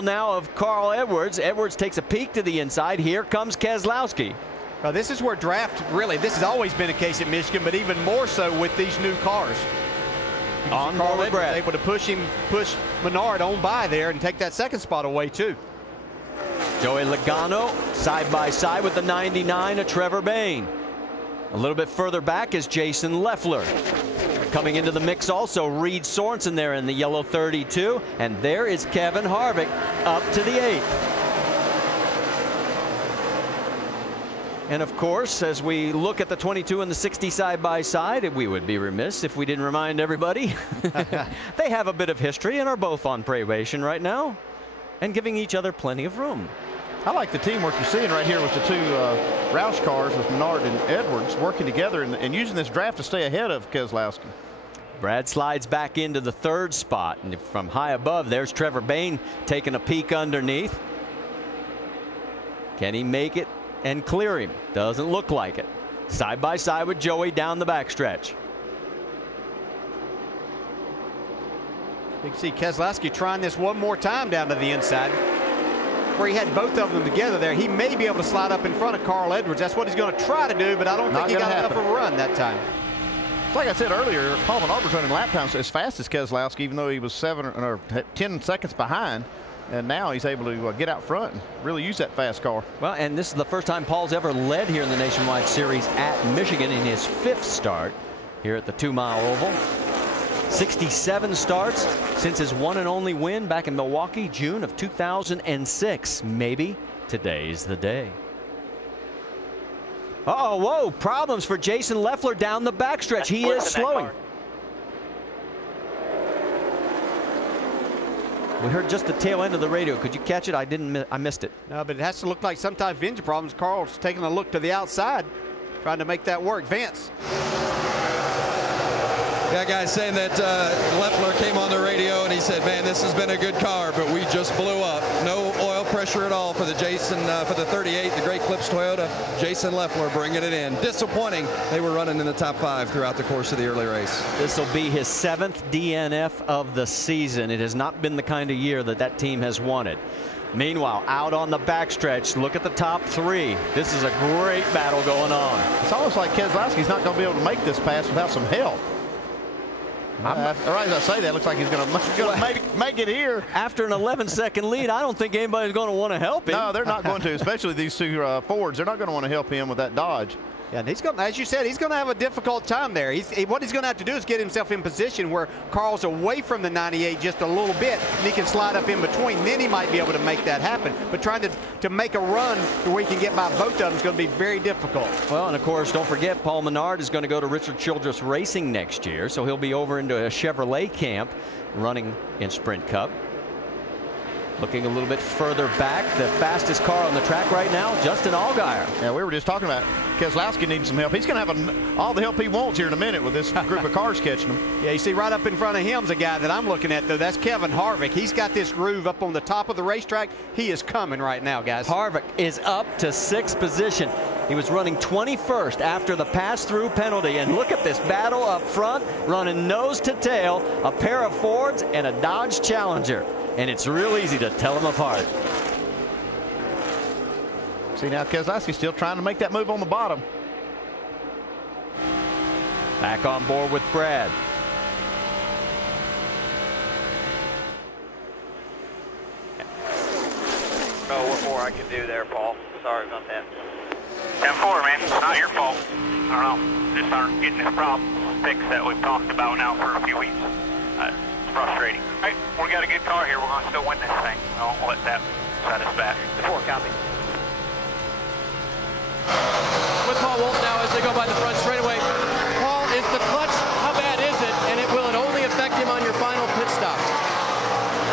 Now of Carl Edwards. Edwards takes a peek to the inside. Here comes Keselowski. This is where draft really, this has always been a case at Michigan, but even more so with these new cars. On Carl board, Edwards able to push Menard on by there and take that second spot away too. Joey Logano side by side with the 99 of Trevor Bayne. A little bit further back is Jason Leffler. Coming into the mix also Reed Sorensen there in the yellow 32, and there is Kevin Harvick up to the 8th. And of course, as we look at the 22 and the 60 side by side, we would be remiss if we didn't remind everybody they have a bit of history and are both on probation right now and giving each other plenty of room. I like the teamwork you're seeing right here with the two Roush cars with Menard and Edwards working together and using this draft to stay ahead of Keselowski. Brad slides back into the 3rd spot, and from high above there's Trevor Bayne taking a peek underneath. Can he make it and clear him? Doesn't look like it. Side by side with Joey down the backstretch. You can see Keselowski trying this one more time down to the inside, where he had both of them together there. He may be able to slide up in front of Carl Edwards. That's what he's going to try to do, but I don't think he got enough of a run that time. Like I said earlier, Paul Menard was running lap times as fast as Keselowski, even though he was 7 or 10 seconds behind. And now he's able to get out front and really use that fast car. Well, and this is the first time Paul's ever led here in the Nationwide Series at Michigan in his 5th start here at the 2-mile oval. 67 starts since his one and only win back in Milwaukee, June of 2006. Maybe today's the day. Uh-oh, whoa, problems for Jason Leffler down the backstretch. He is slowing. We heard just the tail end of the radio. Could you catch it? I missed it. No, but it has to look like some type of engine problems. Carl's taking a look to the outside, trying to make that work. Vance. Yeah, guys saying that Leffler came on the radio and he said, man, this has been a good car, but we just blew up. No oil pressure at all for the for the 38, the Great Clips Toyota. Jason Leffler bringing it in. Disappointing. They were running in the top 5 throughout the course of the early race. This will be his 7th DNF of the season. It has not been the kind of year that team has wanted. Meanwhile, out on the backstretch, look at the top 3. This is a great battle going on. It's almost like Keselowski's not going to be able to make this pass without some help. Right as I say that, looks like he's going to make it here. After an 11-second lead, I don't think anybody's going to want to help him. No, they're not going to, especially these two Fords. They're not going to want to help him with that Dodge. Yeah, and he's going, as you said, he's going to have a difficult time there. What he's going to have to do is get himself in position where Carl's away from the 98 just a little bit, and he can slide up in between. Then he might be able to make that happen. But trying to make a run to where he can get by both of them is going to be very difficult. Well, and of course, don't forget, Paul Menard is going to go to Richard Childress Racing next year, so he'll be over into a Chevrolet camp running in Sprint Cup. Looking a little bit further back, the fastest car on the track right now, Justin Allgaier. Yeah, we were just talking about Keselowski needs some help. He's going to have all the help he wants here in a minute with this group of cars catching him. Yeah, you see right up in front of him's a guy that I'm looking at, though. That's Kevin Harvick. He's got this groove up on the top of the racetrack. He is coming right now, guys. Harvick is up to 6th position. He was running 21st after the pass-through penalty. And look at this battle up front, running nose to tail, a pair of Fords and a Dodge Challenger. And it's real easy to tell them apart. See, now Keselowski's still trying to make that move on the bottom. Back on board with Brad. Oh, what more I can do there, Paul. Sorry about that. 10-4, man. It's not your fault. I don't know. Just aren't getting this problem fixed that we've talked about now for a few weeks. It's frustrating. Hey, we got a good car here. We're going to still win this thing. I won't let that set us back. 4 copy. With Paul Wolf now as they go by the front straightaway. Paul, is the clutch, how bad is it? And will it only affect him on your final pit stop?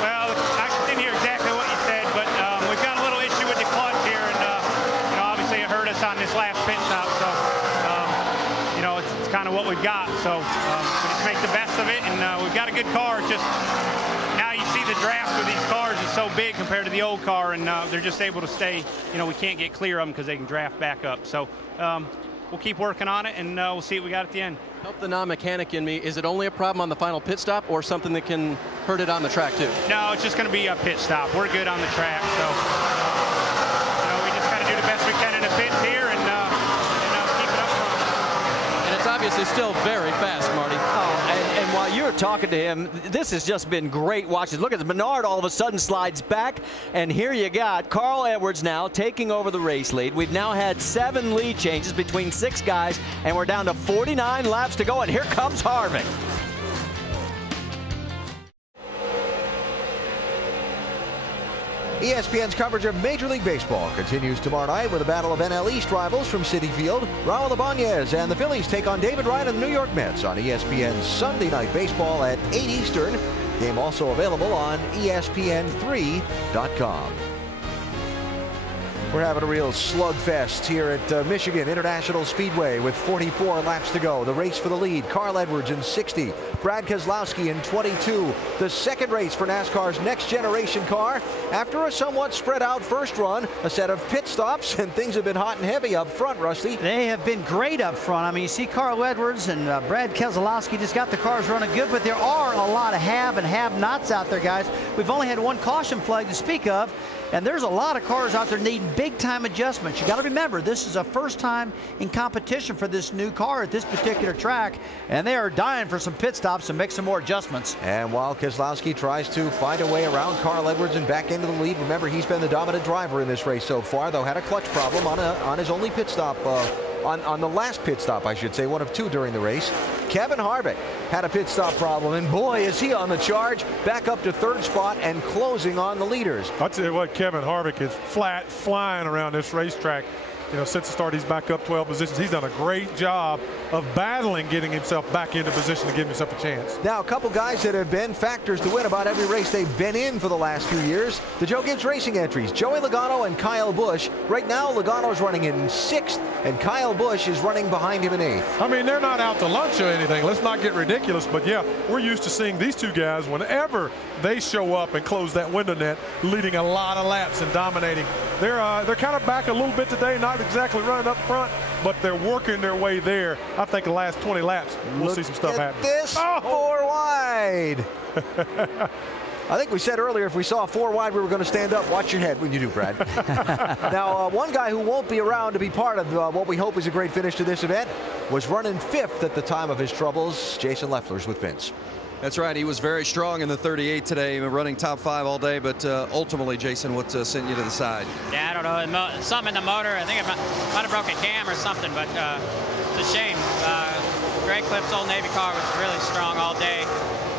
Well, I didn't hear exactly what you said, but we've got a little issue with the clutch here, and you know, obviously it hurt us on this last pit stop. So you know, it's kind of what we've got. So we just make the best of it, and we've got a good car. It's just now you see the draft with these cars is so big compared to the old car, and they're just able to stay. You know, we can't get clear of them because they can draft back up. So we'll keep working on it, and we'll see what we got at the end. Help the non-mechanic in me. Is it only a problem on the final pit stop or something that can hurt it on the track too? No, it's just going to be a pit stop. We're good on the track, so we just got to do the best we can in the pits here and keep it up front. And it's obviously still very fast, Marty. And while you're talking to him, this has just been great watching. Look at the Menard all of a sudden slides back, and here you got Carl Edwards now taking over the race lead. We've now had 7 lead changes between 6 guys, and we're down to 49 laps to go, and here comes Harvick. ESPN's coverage of Major League Baseball continues tomorrow night with a battle of NL East rivals from Citi Field. Raul Ibanez and the Phillies take on David Wright and the New York Mets on ESPN's Sunday Night Baseball at 8 Eastern. Game also available on ESPN3.com. We're having a real slugfest here at Michigan International Speedway with 44 laps to go. The race for the lead, Carl Edwards in 60, Brad Keselowski in 22. The second race for NASCAR's next generation car. After a somewhat spread out first run, a set of pit stops, and things have been hot and heavy up front, Rusty. They have been great up front. I mean, you see Carl Edwards and Brad Keselowski just got the cars running good, but there are a lot of have and have-nots out there, guys. We've only had 1 caution flag to speak of, and there's a lot of cars out there needing big-time adjustments. You got to remember, this is a first time in competition for this new car at this particular track, and they are dying for some pit stops and make some more adjustments. And while Keselowski tries to find a way around Carl Edwards and back into the lead, remember he's been the dominant driver in this race so far, though had a clutch problem on his only pit stop, on the last pit stop, I should say, one of 2 during the race. Kevin Harvick had a pit stop problem, and boy, is he on the charge, back up to 3rd spot and closing on the leaders. I'll tell you what, Kevin Harvick is flat flying around this racetrack. You know, since the start, he's back up 12 positions. He's done a great job of battling, getting himself back into position to give himself a chance. Now, a couple guys that have been factors to win about every race they've been in for the last few years. The Joe Gibbs Racing entries, Joey Logano and Kyle Busch. Right now, Logano's running in 6th, and Kyle Busch is running behind him in 8th. I mean, they're not out to lunch or anything. Let's not get ridiculous, but yeah, we're used to seeing these 2 guys whenever they show up and close that window net, leading a lot of laps and dominating. They're kind of back a little bit today, not exactly running up front, but they're working their way there. I think the last 20 laps, we'll see some stuff happen. This 4 wide. I think we said earlier if we saw 4 wide, we were going to stand up. Watch your head when you do, Brad. Now, one guy who won't be around to be part of what we hope is a great finish to this event was running 5th at the time of his troubles. Jason Leffler's with Vince. That's right. He was very strong in the 38 today, running top 5 all day. But ultimately, Jason, what sent you to the side? Yeah, I don't know. Something in the motor. I think it might have broke a cam or something. But it's a shame. Greg Cliff's old Navy car was really strong all day,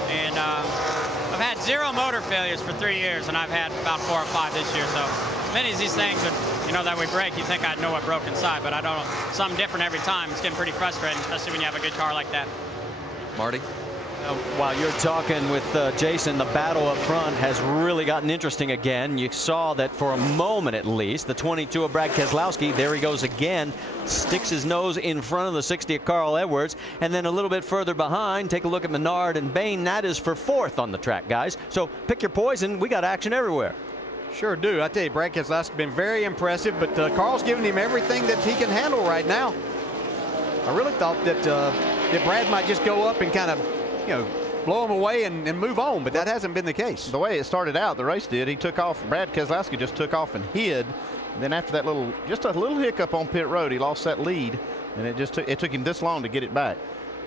and I've had 0 motor failures for 3 years, and I've had about 4 or 5 this year. So as many as these things that we break, you think I'd know what broke inside, but I don't know. Something different every time. It's getting pretty frustrating, especially when you have a good car like that. Marty? While you're talking with Jason, the battle up front has really gotten interesting again. You saw that for a moment at least. The 22 of Brad Keselowski, there he goes again, sticks his nose in front of the 60 of Carl Edwards, and then a little bit further behind, take a look at Menard and Bain. That is for 4th on the track, guys. So pick your poison. We got action everywhere. Sure do. I tell you, Brad Keselowski's been very impressive, but Carl's giving him everything that he can handle right now. I really thought that Brad might just go up and kind of, blow him away and move on, but that hasn't been the case. The way it started out, the race did, he took off. Brad Keselowski just took off and hid. And then after that just a little hiccup on pit road, he lost that lead, and it took him this long to get it back.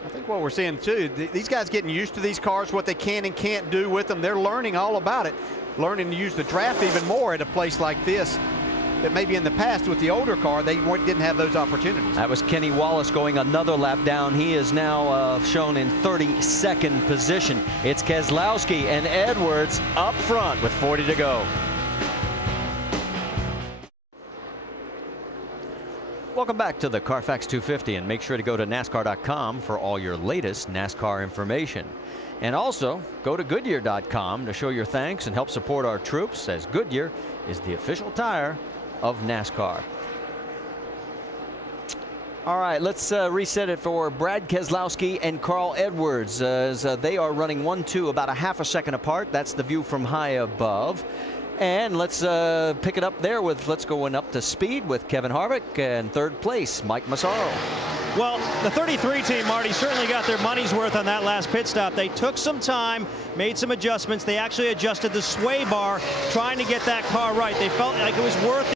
I think what we're seeing too, these guys getting used to these cars, what they can and can't do with them. They're learning all about it, learning to use the draft even more at a place like this. That maybe in the past with the older car, they didn't have those opportunities. That was Kenny Wallace going another lap down. He is now shown in 32nd position. It's Keselowski and Edwards up front with 40 to go. Welcome back to the Carfax 250, and make sure to go to NASCAR.com for all your latest NASCAR information. And also go to Goodyear.com to show your thanks and help support our troops, as Goodyear is the official tire of NASCAR. All right, let's reset it for Brad Keselowski and Carl Edwards as they are running 1-2 about a half a second apart. That's the view from high above. And let's pick it up there with, let's go up to speed with Kevin Harvick, and 3rd place, Mike Massaro. Well, the 33 team, Marty, certainly got their money's worth on that last pit stop. They took some time, made some adjustments. They actually adjusted the sway bar trying to get that car right. They felt like it was worth it.